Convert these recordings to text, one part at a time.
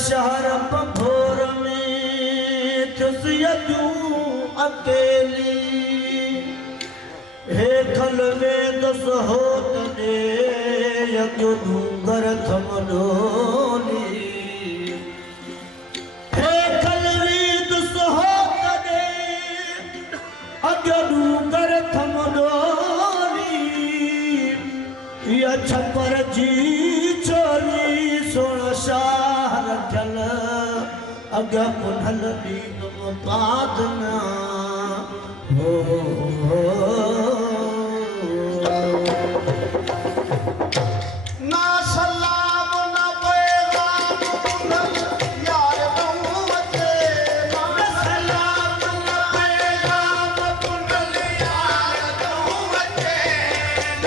शहर भोर में थियजूं अकेली हे खलवे दस होत दे यज्ञ डूंगर थमडोली हे खलवे दस होत दे यज्ञ डूंगर थमडोली या छपर जी चोली सोण शाह रखल अॻियां पुनल ॾींदुमि पादना हो ना सलाम ना पैगाम पुनल यार तूं अचे ना सलाम ना पैगाम पुनल यार तूं अचे न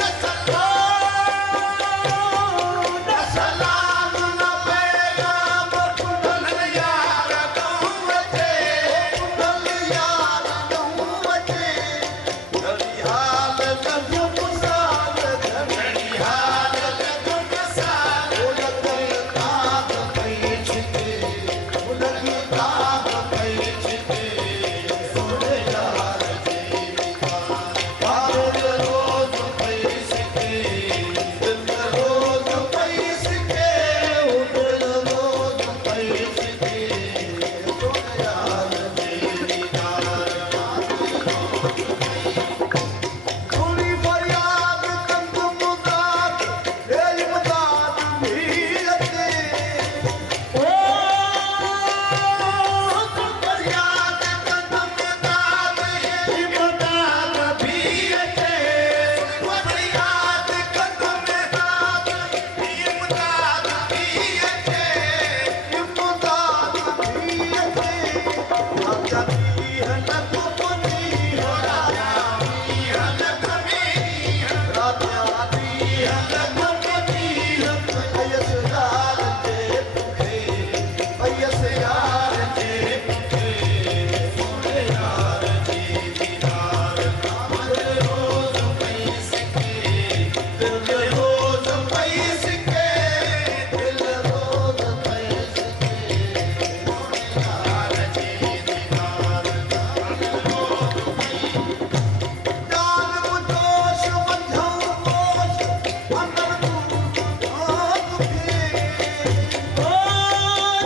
सलाम ना पैगाम पुनल यार तूं अचे पुनल यार तूं अचे घड़ी हाल लॻो मुसाल घड़ी हाल लॻो मुसाल उलॻी ताक पई छिके उलॻी ताक पई छिके सोने यार जी पार रोज़ पई सिके दिल रोज़ पई सिके दिल रोज़ पई सिके सोने यार जी थोड़ी फरियाद कंद मुदाद हे इमदाद भी अचे ओ फरियाद कंद मुदाद हे इमदाद भी अचे फरियाद कंद मुदाद हे इमदाद भी अचे इमदाद भी अचे राजा भी है न तो बनी हो राजा भी है न कभी राजा भी है न कभी अयस यार जे पुखे अयस यार जे पुखे सोने यार जी दीदार दिल रोज़ पई सिके दिल रोज़ पई सिके दिल रोज़ पई सिके सोने यार जी दीदार जान मुझोश बंधो कोश अंदर तू दुखे ओ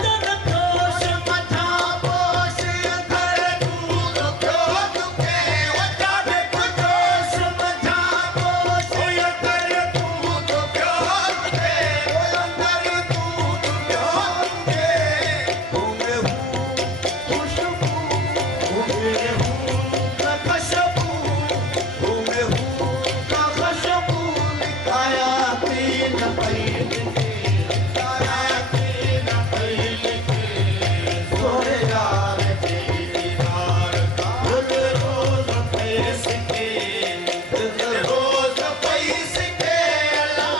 जन दोष मथा पोश अंदर तू दुखे ओ जान मुझोश मथा पोश अंदर तू दुखे ओ अंदर तू दुखे घूमे हूँ खुशबू घूमे हूँ का खुशबू घूमे हूँ का खुशबू लिखाया तीन पई लिखे लिखाया तीन पई लिखे सोने यार जी दीदार दिल रोज़ पई सिके दिल रोज़ पई सिके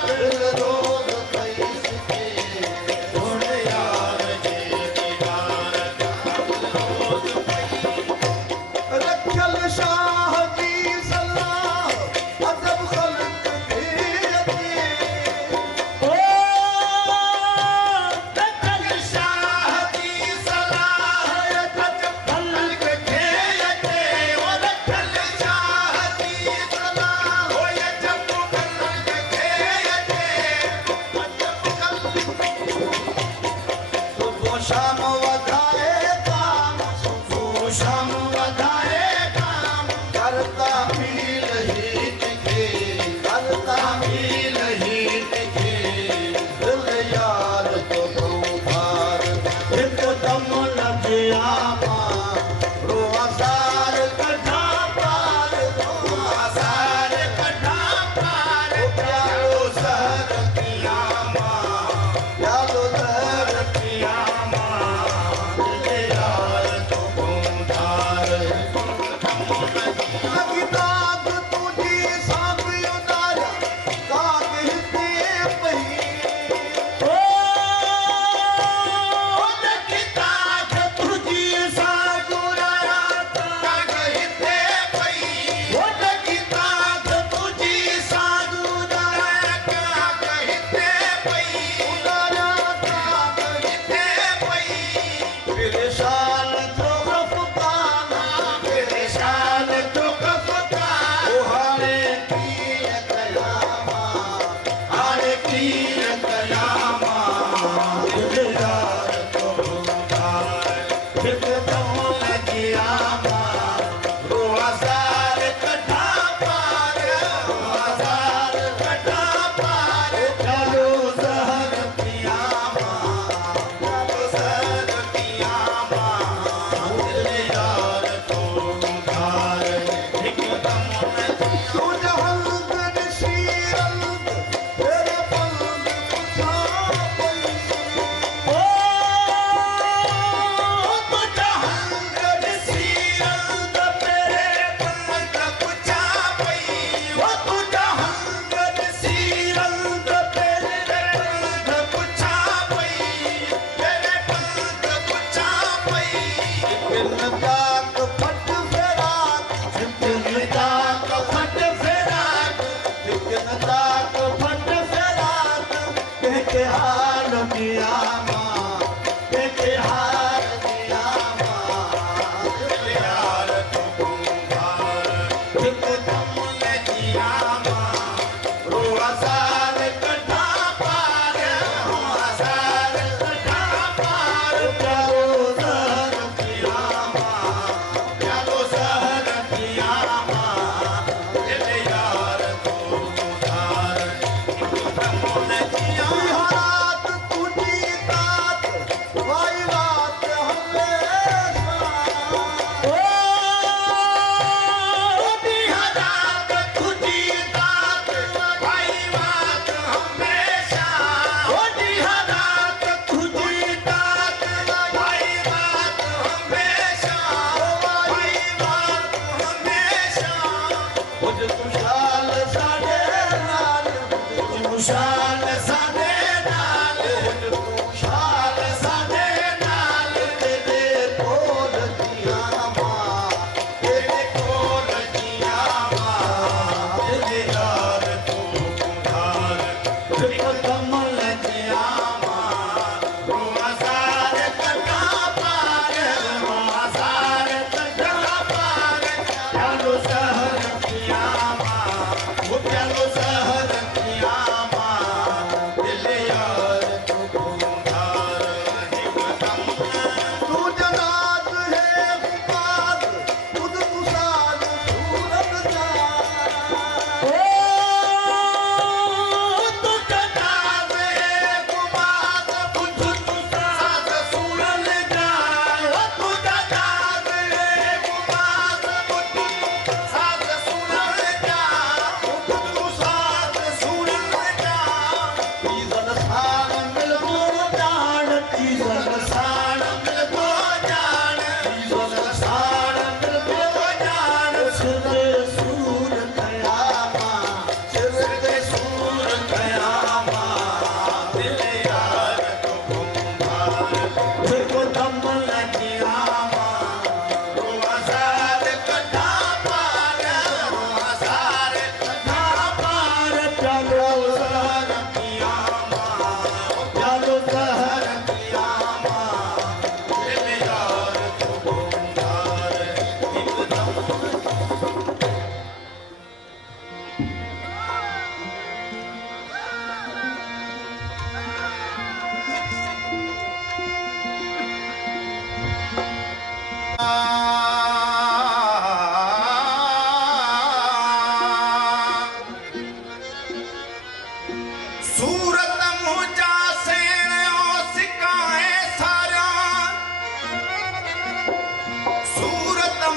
दिल रोज़ पई सिके सोने यार जी दीदार रोज़ पई रखल शाह जी सलाह अदब खल्क भी अचे ओ रखल शाह जी सलाह अदब खल्क भी अचे ओ रखल शाह जी सलाह ओ अदब खल्क भी अचे अदब खल्क सुबह शाम वधाए काम सुबह शाम वधाए काम करता भी नहीं दिखे करता भी नहीं दिखे दिल यार तो उधार हिकदम लॻिया मां रो आसार कढा पार रो आसार कढा पार प्यारो सहर किया मां प्यारो सहर किया मां दिल यार तो उधार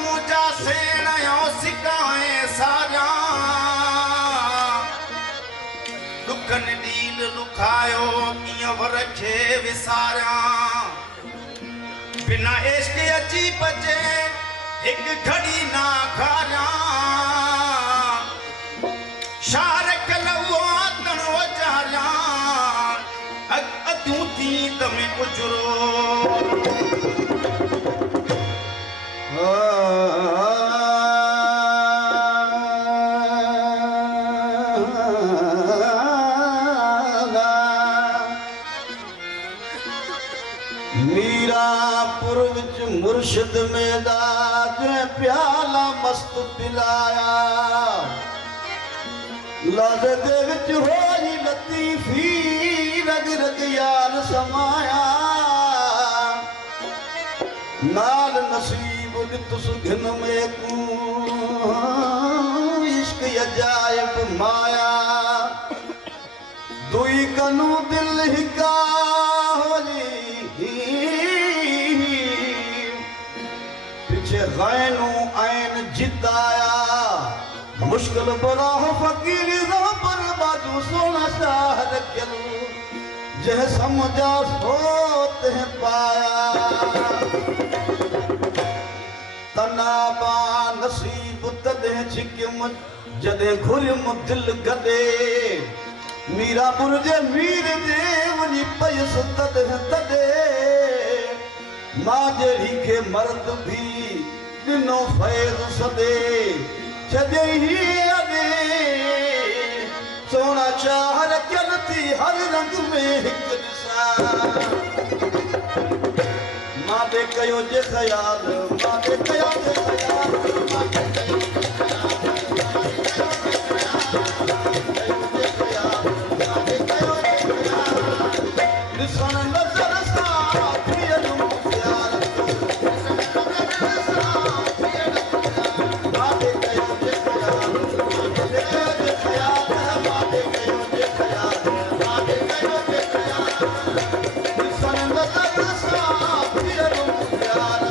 मुझा सेणयो सिकाए सारा दुखन दील दुखायो किया वरखे विसारा बिना इश्क अची बचे एक घड़ी ना खारा शार कलवो तन वजारा अदू थी तमें उजरो मीरापुर विच मुर्शिद में दाज प्याला मस्त पिलाया लज़्ज़त विच होई लतीफ़ी रग रग यार समाया नाल नसीब ॾित सुघन में तू इश्क अजाइब माया दुई कनू दिल हिका पीछे गैनू ऐन जिताया मुश्किल बराह फकीर पर बाजू सोना शाहर किल जह समझा सोत है पाया तनाबा नसीब तदे छिकम जदे घुरम दिल गदे मीरापुर जे मीर जे वनी पयस तदे मां जड़ी के मर्द भी दिनो फैज़ सदे छदे ही अदे सोना चाहर कलती हर रंग में हिक दिसा मां दे कयो जे ख्याल मां दे कयो जे ख्याल मां दे कयो जे ख्याल मां दे कयो जे ख्याल दिसन नजर सा पियलू प्यार मां दे कयो जे ख्याल मां दे कयो जे ख्याल मां दे कयो जे ख्याल मां दे कयो जे ख्याल दिसन नजर सा पियलू प्यार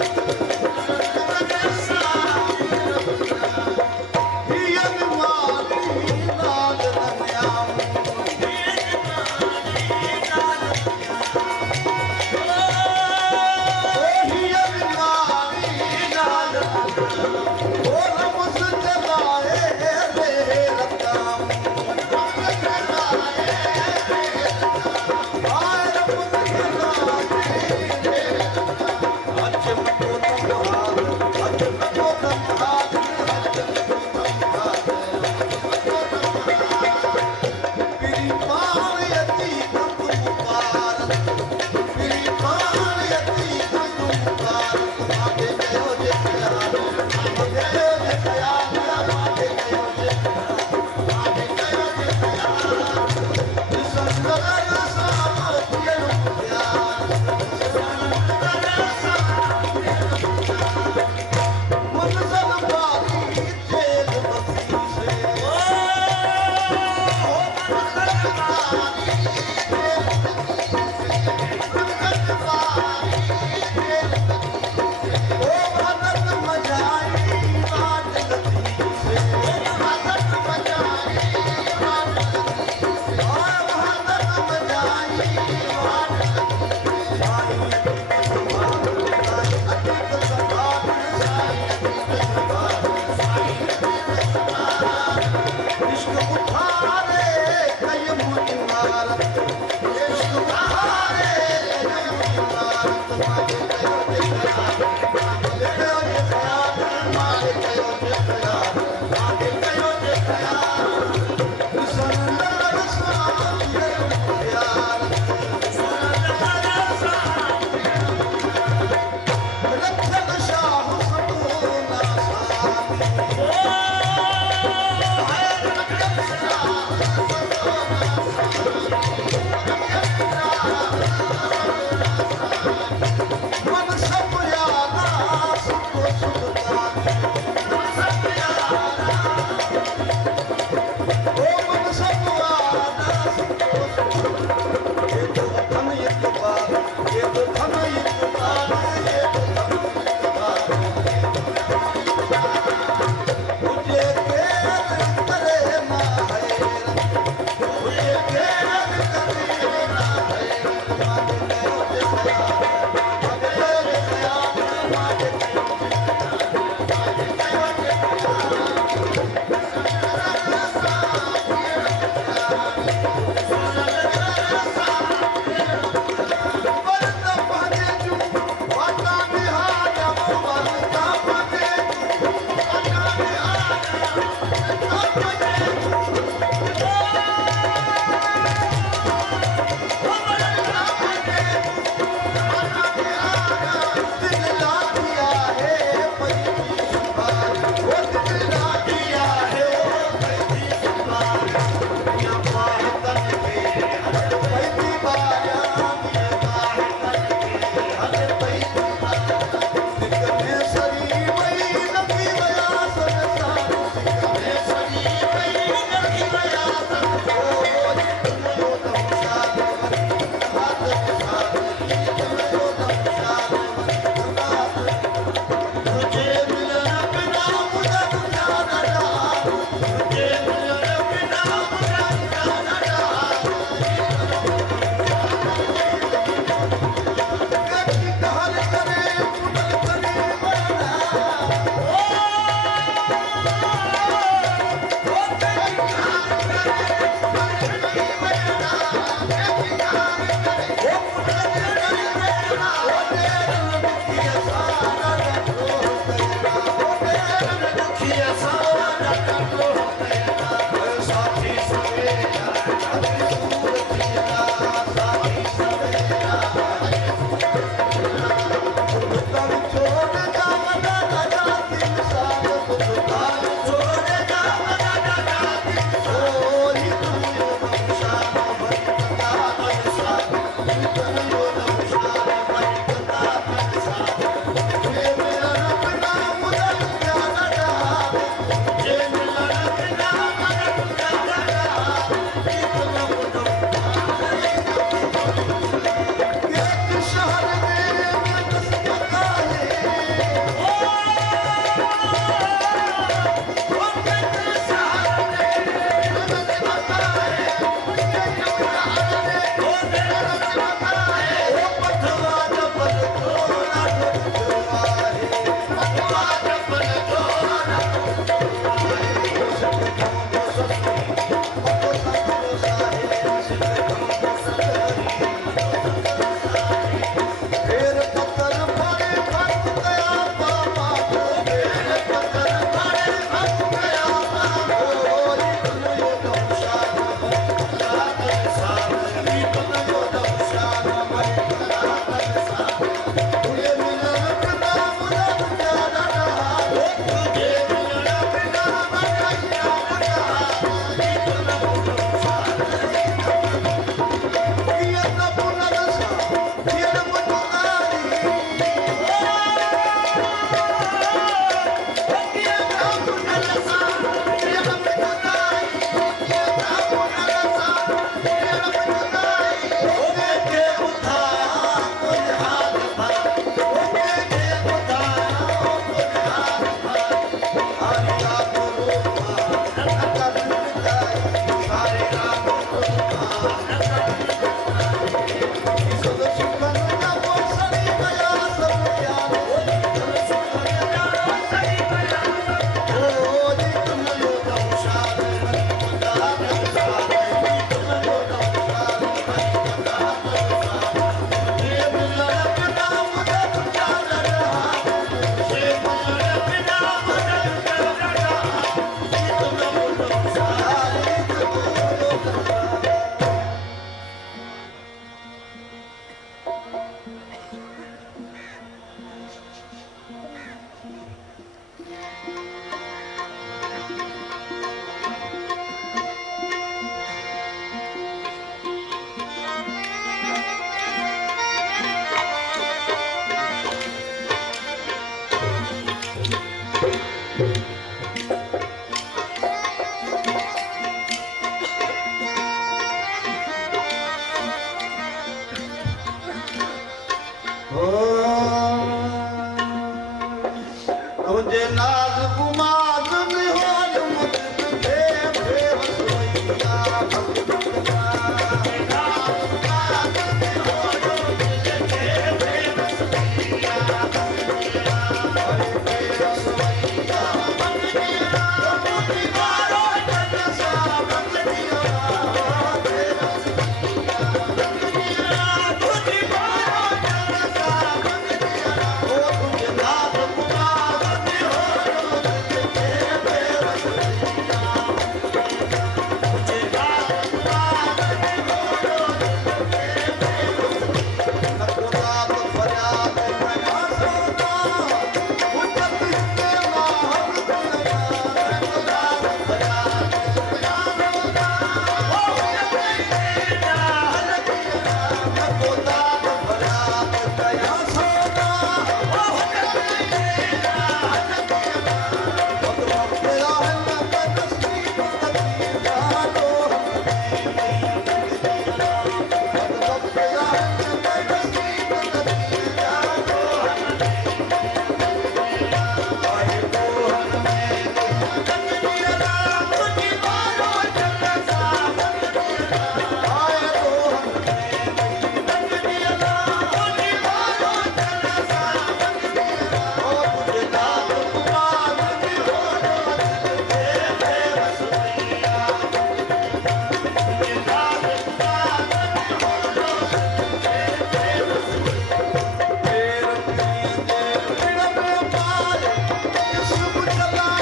चला